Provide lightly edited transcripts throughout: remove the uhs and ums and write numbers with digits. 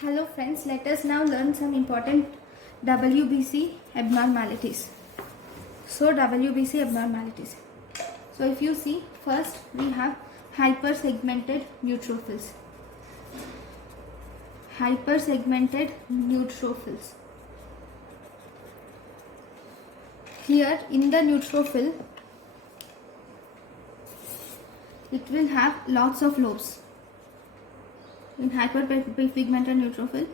Hello friends, let us now learn some important WBC abnormalities. So WBC abnormalities. So if you see, first we have hypersegmented neutrophils. Hypersegmented neutrophils. Here in the neutrophil, it will have lots of lobes. In hypersegmented neutrophil,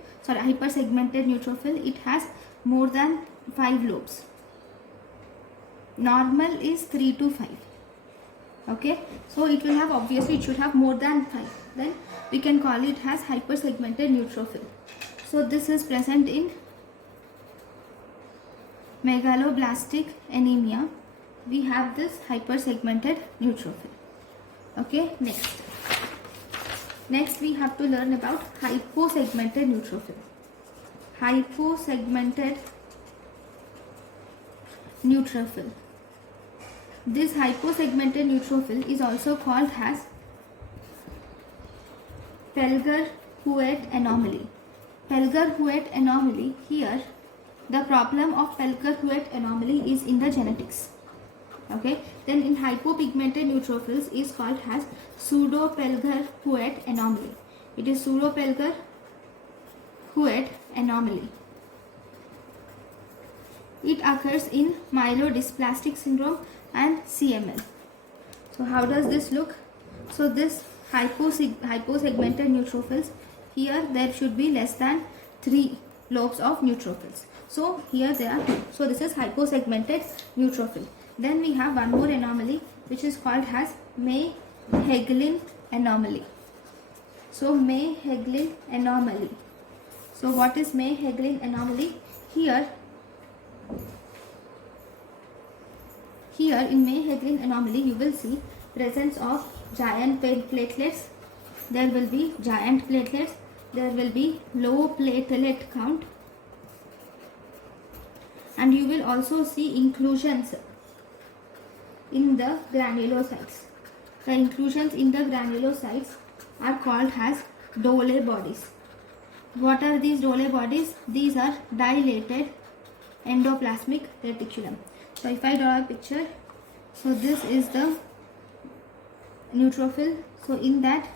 it has more than 5 lobes. Normal is 3 to 5. Okay, so it will have, obviously it should have more than 5. Then we can call it as hypersegmented neutrophil. So this is present in megaloblastic anemia. We have this hypersegmented neutrophil. Okay, Next we have to learn about hyposegmented neutrophil. Hyposegmented neutrophil. This hyposegmented neutrophil is also called as Pelger-Huet anomaly. Pelger-Huet anomaly, here the problem of Pelger-Huet anomaly is in the genetics. Okay, then in hypopigmented neutrophils is called as pseudo-Pelger-Huet anomaly. It is pseudo-Pelger-Huet anomaly. It occurs in myelodysplastic syndrome and CML. So how does this look? So this hyposegmented neutrophils, here there should be less than 3 lobes of neutrophils. So here they are. So this is hyposegmented neutrophil. Then we have one more anomaly which is called as May-Hegelin anomaly. So May-Hegelin anomaly. So what is May-Hegelin anomaly? Here in May-Hegelin anomaly you will see presence of giant platelets. There will be giant platelets. There will be low platelet count. And you will also see inclusions in the granulocytes. The inclusions in the granulocytes are called as Dole bodies. What are these Dole bodies? These are dilated endoplasmic reticulum. So if I draw a picture, so this is the neutrophil. So in that,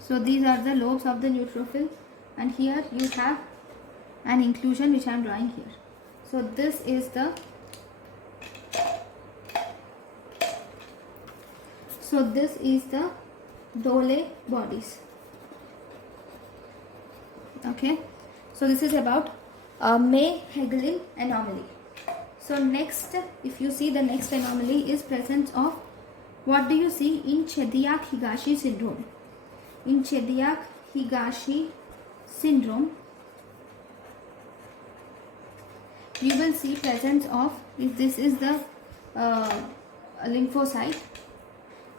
so these are the lobes of the neutrophil, and here you have an inclusion which I am drawing here. So this is the Dole bodies. Okay, so this is about May-Hegelin anomaly. So next, if you see, the next anomaly is presence of, what do you see in Chediak-Higashi syndrome? In Chediak-Higashi syndrome, you will see presence of, if this is the lymphocyte,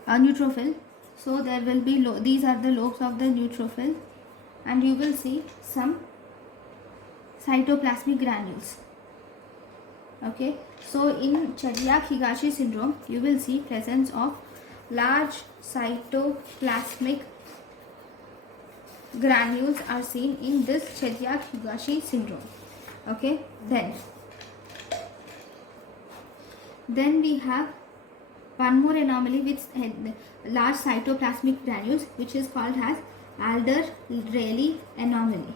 neutrophil, so there will be these are the lobes of the neutrophil, and you will see some cytoplasmic granules. Okay, so in Chediak-Higashi syndrome you will see presence of large cytoplasmic granules are seen in this Chediak-Higashi syndrome. Okay, then we have one more anomaly with large cytoplasmic granules, which is called as Alder-Rayleigh anomaly.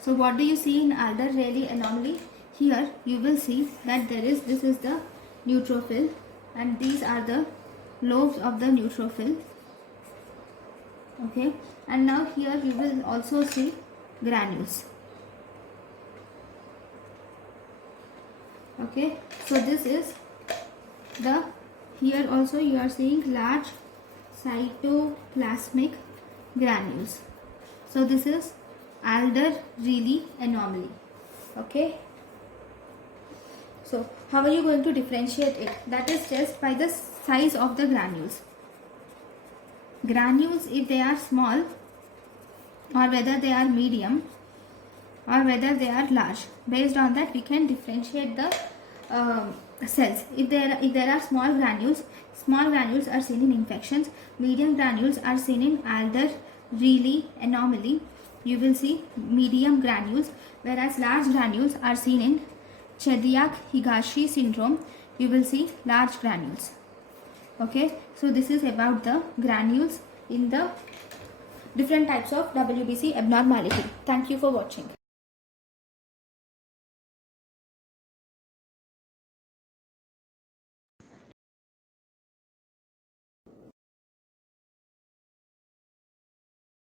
So what do you see in Alder-Rayleigh anomaly? Here you will see that this is the neutrophil, and these are the lobes of the neutrophil. Okay, and now here you will also see granules. Okay, so this is the, here also you are seeing large cytoplasmic granules. So this is Alder-Rayleigh anomaly. Okay, so how are you going to differentiate it? That is just by the size of the granules. Granules, if they are small, or whether they are medium, or whether they are large, based on that we can differentiate the cells. If there are small granules are seen in infections. Medium granules are seen in Alder-Rayleigh anomaly, you will see medium granules, whereas large granules are seen in Chediak-Higashi syndrome. You will see large granules. Okay, so this is about the granules in the different types of WBC abnormality. Thank you for watching.